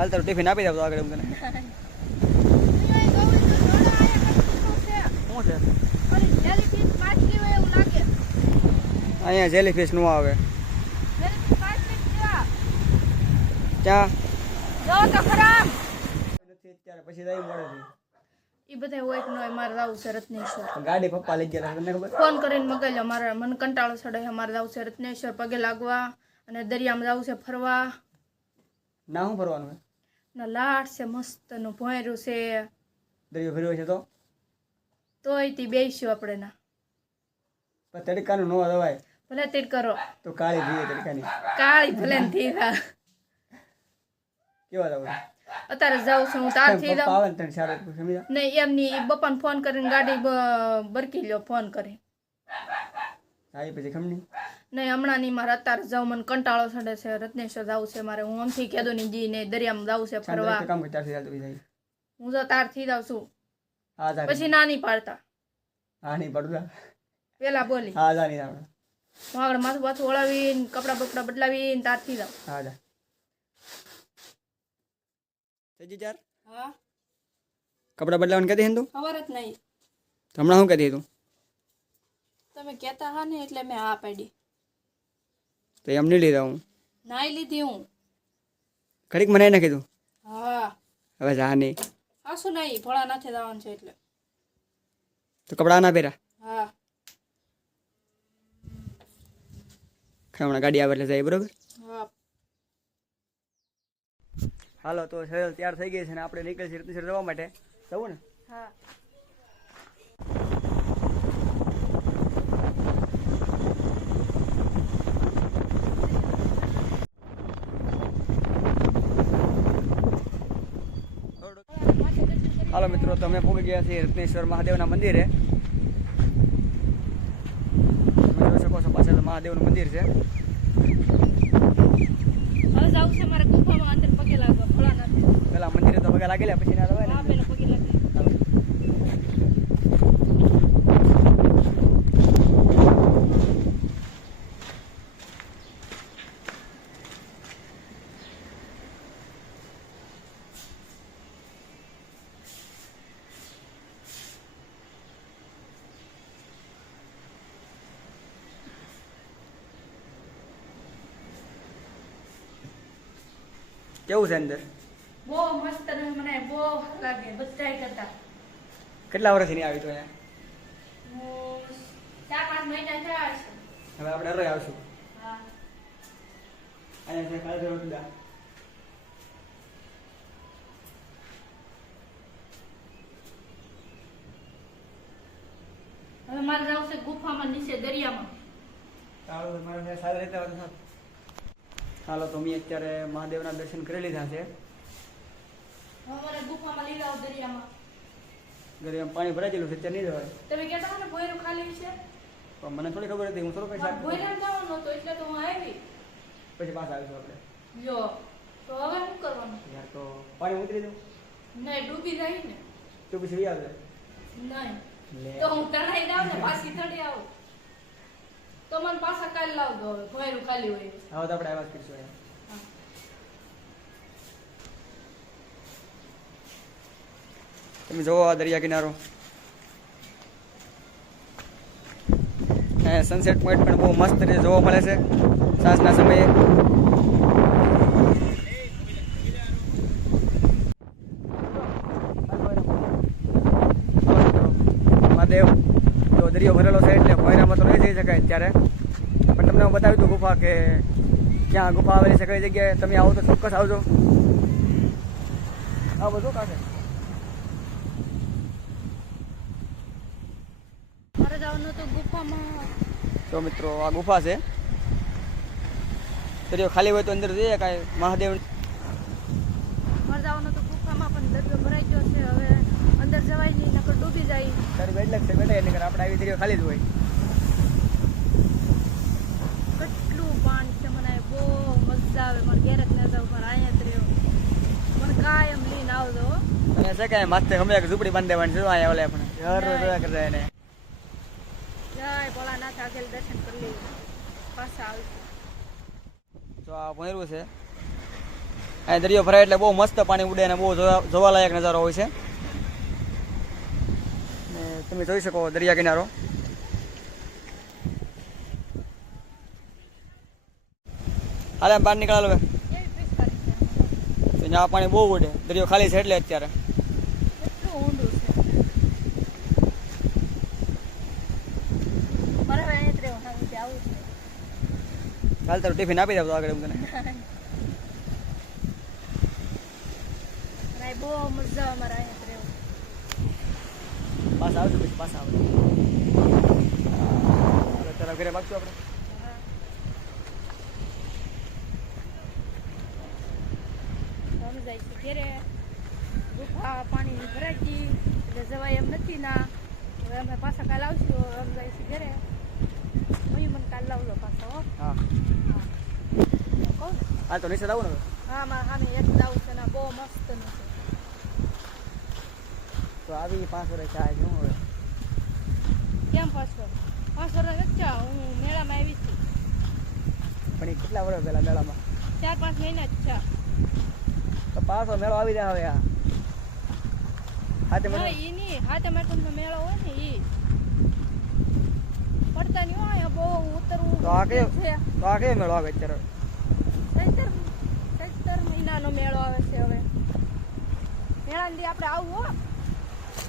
કાલ તારું ટિફિન આપી દઉં તો આગળ હું તને અહીંયા જેલી ફિશનું આવે. ક્યાં? પછી મળે એ બધા હોય કે ન હોય મારે જવું છે રત્નેશ્વર. ગાડી પપ્પા લઈ ગયા હતા, ખબર? ફોન કરીને મગાઈ મારે મને કંટાળો ચડે છે મારે જવું છે રત્નેશ્વર પગે લાગવા અને દરિયામાં જવું છે ફરવા. ના શું ફરવાનું ને લાટ છે મસ્તનું ભોંયરું છે. દરિયો ભર્યો છે તો? તોય તે બેસ્યું આપણે ના. પણ તડકાનું નો દવાય. ભલે તે કરો. તો કાળી ભીએ તડકાની. કાળી ભલે ને જા. કેવા જવું અત્યારે જાઉં છું હું તાર થઈ જાઉં. આવે ને તને સારું નહીં એમની બપાને ફોન કરીને ગાડી બરકી લ્યો ફોન કરી આવી પછી ખમની નહીં હમણાં નહીં મારે અત્યારે જાઉં મને કંટાળો ચડે છે રત્નેશ્વર જવું છે મારે. હું આમથી કેદોની જી ને દરિયામાં જવું છે ફરવા. કામ કરતા ચાલતું જાય. હું જો તારથી જાઉં છું. હા જા પછી ના નહીં પાડતા. હા નહીં પાડતા. પેલા બોલી. હા જા નહીં આપણે હું આગળ માથું બાથું ઓળાવીને કપડાં બપડા બદલાવીને તારથી જાઉં. હા જા. સજી ચાર? હા. કપડાં બદલાવાનું કહેતી હે તું? ખબર જ નહીં. હમણાં શું કહેતી તું? તમે કહેતા હા ને એટલે મેં હા પાડી. તો એમ નહીં લીધા હું? નાઈ લીધી હું. ઘડીક મને ના કીધું? હા. હવે જા નહીં હા શું નહીં ભોળા નાથે જવાનું છે એટલે. તો કપડાં ના પહેરા? હા. હમણાં ગાડી આવે એટલે જાય બરોબર? હા. હાલો તો સહેલ તૈયાર થઈ ગઈ છે ને આપણે નીકળીએ છીએ રત્નેશ્વર જવા માટે. જવું ને? હા. હાલો મિત્રો તમે પહોંચી ગયા છીએ રત્નેશ્વર મહાદેવના મંદિરે. તમે જોઈ શકો છો પાછળ મહાદેવનું મંદિર છે. હવે જવું છે મારે ગુફામાં અંદર પગે લાગવા ભોળા નાથે. પેલા મંદિરે તો પગે લાગેલા પછી ના. કેવું છે અંદર? બહુ મસ્ત મને બહુ લાગે બધાય કરતા. કેટલા વર્ષથી નહીં આવી તો ચાર પાંચ મહિના થયા છે હવે આપણે રોજ આવશું. હા. છે હવે મારે જવું છે ગુફામાં નીચે દરિયામાં. સારું મારે સારી રીતે હાલો તો મેં અત્યારે મહાદેવના દર્શન કરી લીધા છે. દરિયામાં. પાણી ભરાઈ ગયેલું છે અત્યારે નહીં જવાય. તમે કહેતા હતા ભોયરું ખાલી છે. પણ મને થોડી ખબર હતી હું થોડું પૈસા ભોયરા જવાનું હતું એટલે તો હું આવી. પછી પાછા આવીશું આપણે. જો તો હવે શું કરવાનું? યાર તો પાણી ઉતરી દઉં નહીં ડૂબી જાય ને. તો પછી નહીં. તો હું તણાઈ જાઉં ને પાછી થડી આવું. તો મને પાછા કાલ લાવજો હવે ભોયરું ખાલી હોય. હવે તો આપણે આવાજ કરીશું હા. તમે જોવો આ દરિયા કિનારો. સનસેટ પોઈન્ટ પણ બહુ મસ્ત રીતે જોવા મળે છે. સાંજના સમયે. મહાદેવ તો દરિયો ભરેલો છે એટલે ભોયરામાં તો નહીં જઈ શકાય અત્યારે. પણ તમને બતાવ્યું હતું ગુફા કે ક્યાં ગુફા આવેલી છે કઈ જગ્યાએ. તમે આવો તો ચોક્કસ આવજો. આ બધું ગુફામાં. તો મિત્રો આ ગુફા છે. દરિયો ખાલી હોય તો અંદર જઈએ કાંઈ મહાદેવ મારે જવાનું હતું ગુફામાં પણ દરિયો ભરાઈ ગયો છે. હવે અંદર જવાય નહીં નકર ડૂબી જાય. તારી બેડ લાગશે બેઠા એટલે આપણે આવી દરિયો ખાલી જ હોય કેટલું પાણી છે મને બહુ મજા આવે મારે ઘેર જ ન જાવ મારે અહીંયા જ રહ્યો મને કાયમ લઈને આવજો. અને છે કાંઈ માથે એક ઝૂંપડી બાંધી દેવાની છે અહીંયા ઓલે આપણે હર રોજ જોયા કરતા એને. જય ભોળાનાથ આગળ દર્શન કરી લઈએ. પાછા આવીશું તો આ ભોંયરું છે. અહીં દરિયો ભરાય એટલે બહુ મસ્ત પાણી ઉડે અને બહુ જોવા- જોવાલાયક નજારો હોય છે. ને તમે જોઈ શકો દરિયા કિનારો. હાલે બહાર નીકળાલ હવે. ત્યાં પાણી બહુ ઉડે. દરિયો ખાલી છે એટલે અત્યારે. હાલ તારું ટિફિન આપી દઉં તો આગળ તને. બહુ મજા આવે મારે અહીંયા જ રહેવું. પાસ આવજો પછી પાસ આવજો. તારા ઘરે માગશું આપણે હા. તો અમે જાય છે ઘેરે ગુફા પાણી ભરાઈ ગઈ એટલે જવાય એમ નથી ના. હવે અમે પાછા કાલ આવશું અમે જઈશું ઘરે. હું મને કાલ લાવજો પાછો હો. હા. હા. તો નીચે આવું ને હા મારા સામે એક દાવ છે ને બહુ મસ્તનું છે. તો આવી પાંચ વર્ષ છે હું હવે? કેમ પાછો? પાંચ વર્ષ ચા હું મેળામાં આવી છું. પણ એ કેટલા વર્ષ પહેલા મેળામાં? ચાર પાંચ મહિના જ છે. તો પાછો મેળો આવી રહ્યા હવે આ. હા તે હા મને ઈ ની હાથે મેટમનો મેળો હોય ને ઈ. પડતા નહીં હોય બહુ ઉતરવું તો આ કયો? તો આ કયો મેળો આવે અત્યારે? સત્તર સત્તર મહિનાનો મેળો આવે છે હવે. મેળા ની આપણે આવું હો.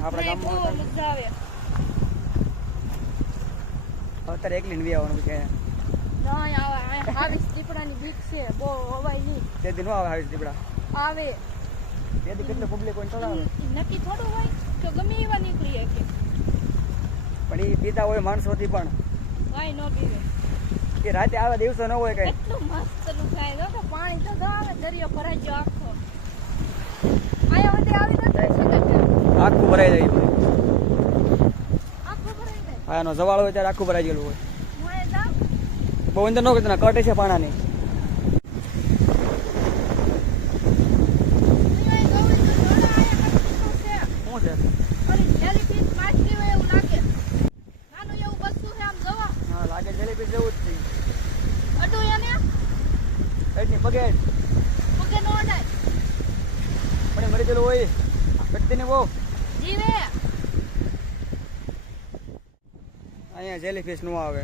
આપણા ગામમાં મજા આવે. અત્યારે એકલી નવી આવવાનું કે ના આવે. હાવીસ દીપડાની બીક છે. બહુ અવાય નહીં તે દિન નો આવે હાવીસ દીપડા? આવે. તે દી કેટલું પબ્લિક કોઈ ચડાવે નક્કી થોડું હોય કે ગમે એવા નીકળી શકે. પણ એ પીતા હોય માણસોથી પણ. કાંઈ ન પીવે. એ રાતે આવે દિવસો ન હોય કઈ. એટલું મસ્ત થાય જો પાણી તો આવે દરિયો ભરાઈ ગયો આખો. આયા વધે આવી શકે આખું ભરાઈ જાય. આખો ભરાઈ જાય. એનો જવાળ હોય ત્યારે આખું ભરાઈ ગયેલું હોય. હું બહુ અંદર ન કરતા કટ છે પાણાની અહીંયા ગૌરી તો જોડે અહીંયા કંઈક શું છે છે ઓલી જેલીફિશ માછલી હોય એવું લાગે નાનું એવું બચ્ચું છે આમ જોવો હા લાગે જલેબી જેવું જ છે અડું એને પેટની પગેટ પગે નો અડાય પણ એ મરી ગયેલું હોય વ્યક્તિને બહુ જીવે અહીંયા જેલીફિશનું આવે.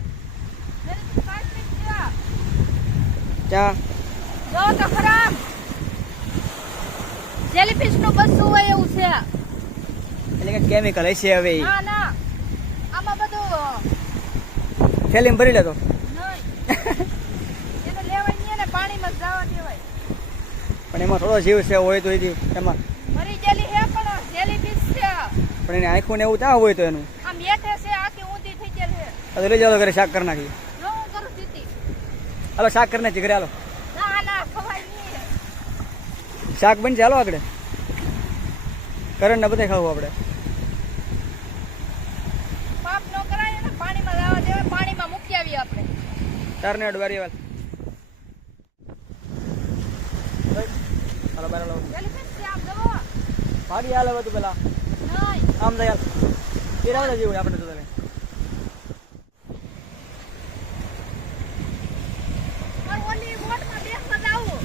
ત્યાં જો તો ખરા જેલીફિશનું બચ્ચું હોય એવું છે. એટલે કે કેમિકલ હશે હવે ઈ. ના ના. આમાં બધું થેલીમાં ભરી લેતો. નહીં. એને લેવાય નહીં અને પાણીમાં જવા દેવાય. પણ એમાં થોડો જીવ છે હોય તો એમાં. મરી ગયેલી હે પણ જેલીફિશ છે. પણ એને આખું ને એવું ત્યાં હોય તો એનું? આમ થઈ છે લઈ જાઓ ઘરે શાક કરી નાખીએ. હાલો શાક કરી નાખીએ ઘરે હાલો. ના ના ખવાય શાક બનશે હાલો આગળ. કરણ ને બધે ખાવું આપણે. અડવારી વાલ હાલો. બાર હાલો. જેલીફિશ છે આમ જુઓ. ભાગી હાલ હવે પેલા. આમ એ રાવડા જેવું આપણે તો તને પણ ઓલી બોટમાં બેસવા જાવું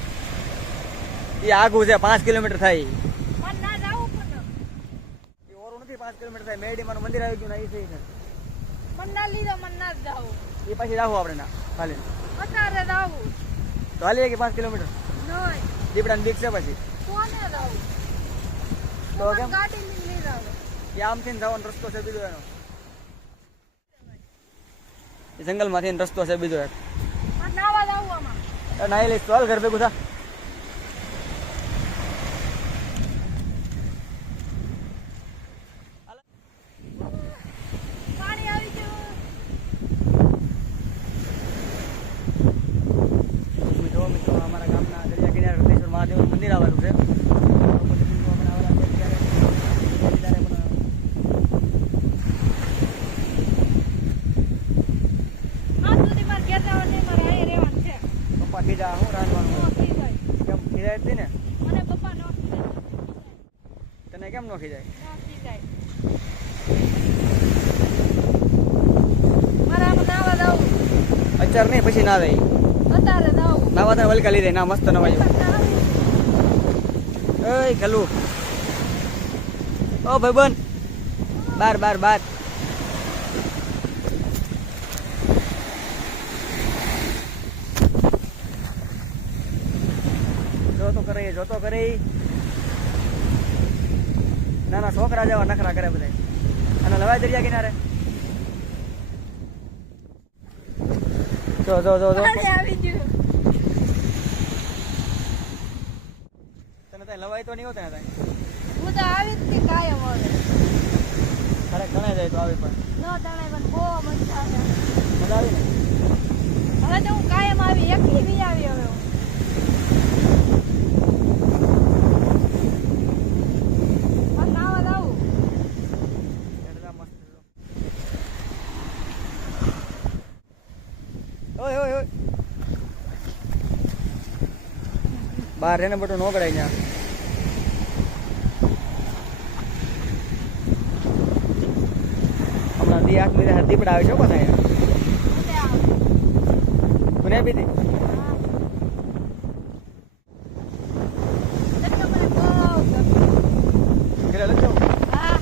એ આગું છે પાંચ કિલોમીટર થાય. ના જાવું ઓરું નથી પાંચ કિલોમીટર થાય મેડીમાનું મંદિર આવી ગયું ને એ મન ના લીધો મન ના જ એ પછી જાવ આપણે ના હાલી અત્યારે જાવું. તો કે કિલોમીટર? નહીં દીપડાની બીક છે પછી. કોને જાવું? તો કેમ? ગાડી લઈને લઈ જાવ ને જવાનો રસ્તો છે બીજો એનો. એ જંગલમાંથી રસ્તો છે બીજો એક. નાવા જાવું આમાં. નાઈ લઈશ તો હાલ ઘર ભેગું થા પાણી આવી ગયું તમે જુઓ મિત્રો અમારા ગામના દરિયા કિનારે રતેશ્વર મહાદેવનું મંદિર આવેલું છે લોકો દર્શનમાં પણ આવેલા છે ત્યારે ત્યારે પણ આજ સુધી મારે ઘેર જવાનું નહીં મારે અહીંયા રહેવાનું છે પપ્પા ખીજા શું રાંધવાનું નો ખીજાય. કેમ ખીજાય ને? મને પપ્પા નો ખીજાય. તને કેમ નો ખીજાય નો ખીજાય. મારે નાવા જાવું અત્યારે નહીં પછી ના જાય અત્યારે જાવું નાવા તને વલકા લીધે ના મસ્ત પૈસા ઓય ગલુ. ઓ ભાઈબંધ. બાર બાર બાર. જોતો કરે જોતો કરે. નાના છોકરા જેવા નખરા કરે બધા અને લવાય દરિયા કિનારે. જો જો જો તને ત્યાં લવાય તો નહીં હોત હું તો આવી જ કાયમ હવે. ખરેખ ઘણા જાય તો આવી પણ. ન તણાય પણ બહુ મજા આવે. મજા આવી ને? હવે તો હું કાયમ આવી એકલી બી આવી હવે નાવા જાઉં. એકદમ મસ્ત છે. ઓય ઓય ઓય બહાર એને બધું નોકળાય ત્યાં હમણાં દી મિનિટ દીપડા આવે છે કોને બધા. મને આપી હતી હા. એટલે મને બહુ ગમે. ઘરે લખજો હા.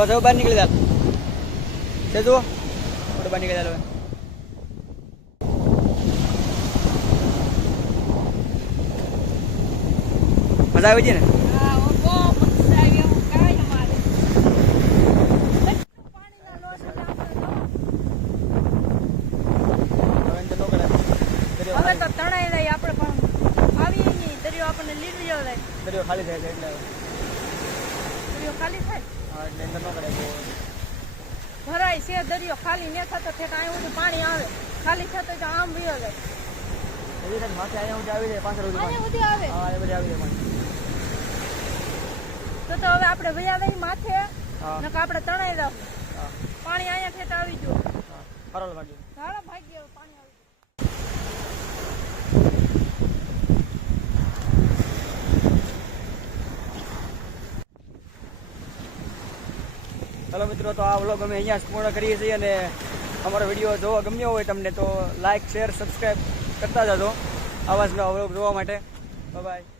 બસ હવે બહાર નીકળી જાલ છે જુઓ. થોડું બહાર નીકળી હવે. મજા આવી છે ને? આપણે તણાઈ જાય આપણે પણ. આવી દરિયો આપણને લીલી જવાય દરિયો ખાલી થાય એટલે. દરિયો ખાલી થાય. ભરાય છે દરિયો ખાલી ને થતો ઠેક અહીં સુધી પાણી આવે. ખાલી થતો તો આમ વિયો જાય માથે અહીંયા આવી. જાય પાછળ સુધી પાણી. આવે? હા એ બધી આવી જાય તો તો હવે આપણે વયા વહી માથે હા. નકર આપણે તણાઈ પાણી અહીંયા ઠેઠ આવી ગયું. હા. ફરલ લાગ્યું ધારા ભાગી હવે પાણી આવી ગયું ચાલો મિત્રો, તો આ વ્લોગ અમે અહીંયા જ પૂર્ણ કરીએ છીએ અને અમારો વીડિયો જોવા ગમ્યો હોય તમને તો લાઇક શેર સબસ્ક્રાઈબ કરતા જજો આવા જ નવા વ્લોગ જોવા માટે. બાય